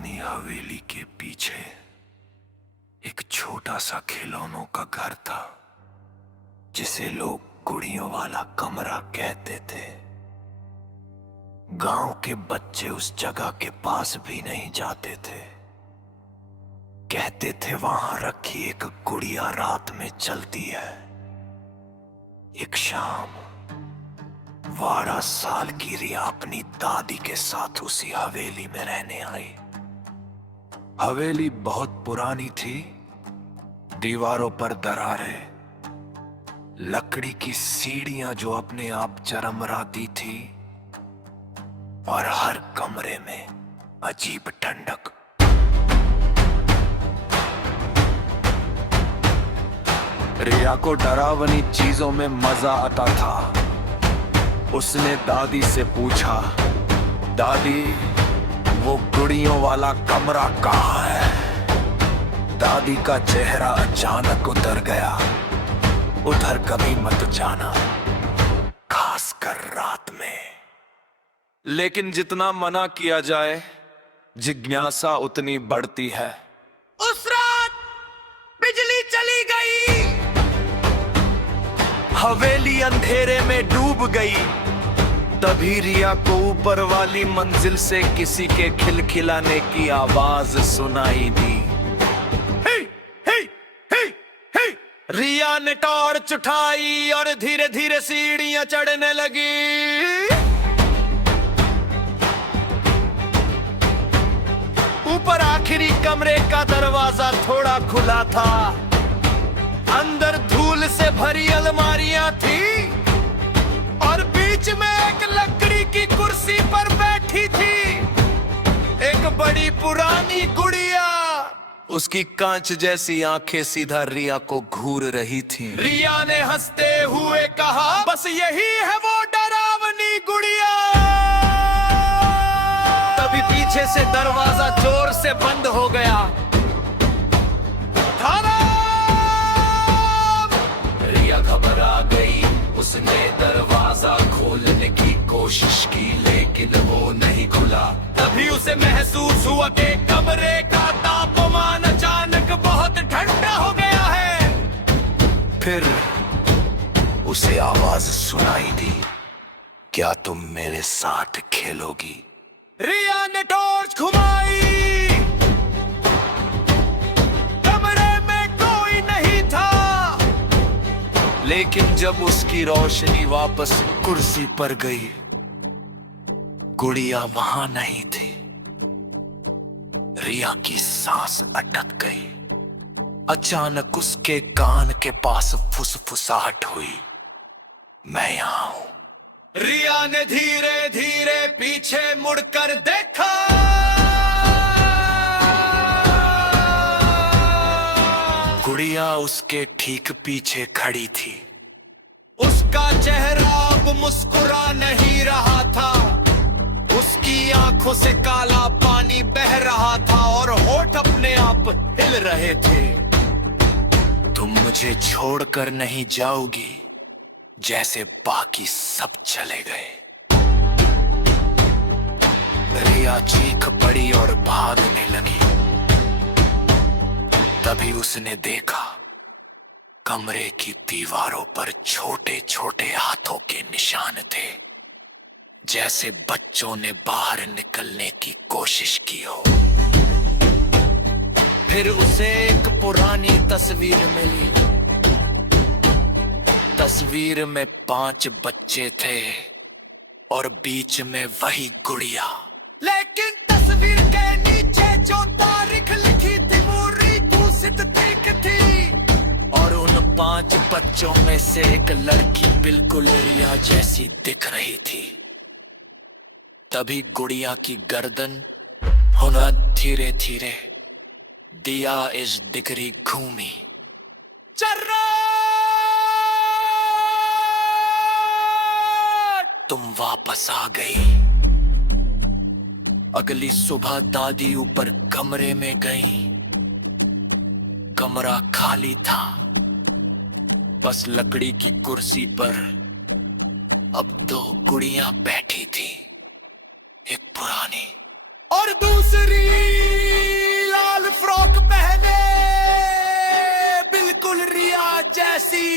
पुरानी हवेली के पीछे एक छोटा सा खिलौनों का घर था जिसे लोग गुड़ियों वाला कमरा कहते थे। गांव के बच्चे उस जगह के पास भी नहीं जाते थे। कहते थे वहां रखी एक गुड़िया रात में चलती है। एक शाम 12 साल की रिया अपनी दादी के साथ उसी हवेली में रहने आई। हवेली बहुत पुरानी थी, दीवारों पर दरारें, लकड़ी की सीढ़ियां जो अपने आप चरमराती थी और हर कमरे में अजीब ठंडक। रिया को डरावनी चीजों में मजा आता था। उसने दादी से पूछा, दादी वो गुड़ियों वाला कमरा कहाँ है? दादी का चेहरा अचानक उतर गया। उधर कभी मत जाना, खासकर रात में। लेकिन जितना मना किया जाए, जिज्ञासा उतनी बढ़ती है। उस रात बिजली चली गई, हवेली अंधेरे में डूब गई। तभी रिया को ऊपर वाली मंजिल से किसी के खिलखिलाने की आवाज सुनाई दी। हे, हे, हे, हे। रिया ने टॉर्च उठाई और धीरे धीरे सीढ़ियां चढ़ने लगी। ऊपर आखिरी कमरे का दरवाजा थोड़ा खुला था। अंदर धूल से भरी अलमारियां थी और बीच में एक लकड़ी की कुर्सी पर बैठी थी एक बड़ी पुरानी गुड़िया। उसकी कांच जैसी आंखें सीधा रिया को घूर रही थीं। रिया ने हंसते हुए कहा, बस यही है वो डरावनी गुड़िया। तभी पीछे से दरवाजा जोर से बंद हो गया। घबरा गई, उसने दरवाजा खोलने की कोशिश की लेकिन वो नहीं खुला। तभी उसे महसूस हुआ कि कमरे का तापमान अचानक बहुत ठंडा हो गया है। फिर उसे आवाज सुनाई दी, क्या तुम मेरे साथ खेलोगी? रिया ने टॉर्च घुमाई। लेकिन जब उसकी रोशनी वापस कुर्सी पर गई, गुड़िया वहां नहीं थी। रिया की सांस अटक गई। अचानक उसके कान के पास फुसफुसाहट हुई, मैं यहां हूं। रिया ने धीरे धीरे पीछे मुड़कर देखा। गुड़िया उसके ठीक पीछे खड़ी थी। उसका चेहरा अब मुस्कुरा नहीं रहा था। उसकी आंखों से काला पानी बह रहा था और होठ अपने आप हिल रहे थे। तुम मुझे छोड़कर नहीं जाओगी जैसे बाकी सब चले गए। रिया चीख पड़ी और भागने लगी। तभी उसने देखा कमरे की दीवारों पर छोटे छोटे हाथों के निशान थे, जैसे बच्चों ने बाहर निकलने की कोशिश की हो। फिर उसे एक पुरानी तस्वीर मिली। तस्वीर में 5 बच्चे थे और बीच में वही गुड़िया। लेकिन तस्वीर के नीचे जो तारीख लिखी थी वो थी और उन 5 बच्चों में से एक लड़की बिल्कुल रिया जैसी दिख रही थी। तभी गुड़िया की गर्दन होना धीरे धीरे दिया इस दिगरी घूमी। चर्रा तुम वापस आ गई। अगली सुबह दादी ऊपर कमरे में गई। कमरा खाली था, बस लकड़ी की कुर्सी पर अब 2 गुड़ियां बैठी थी, एक पुरानी और दूसरी ऐसी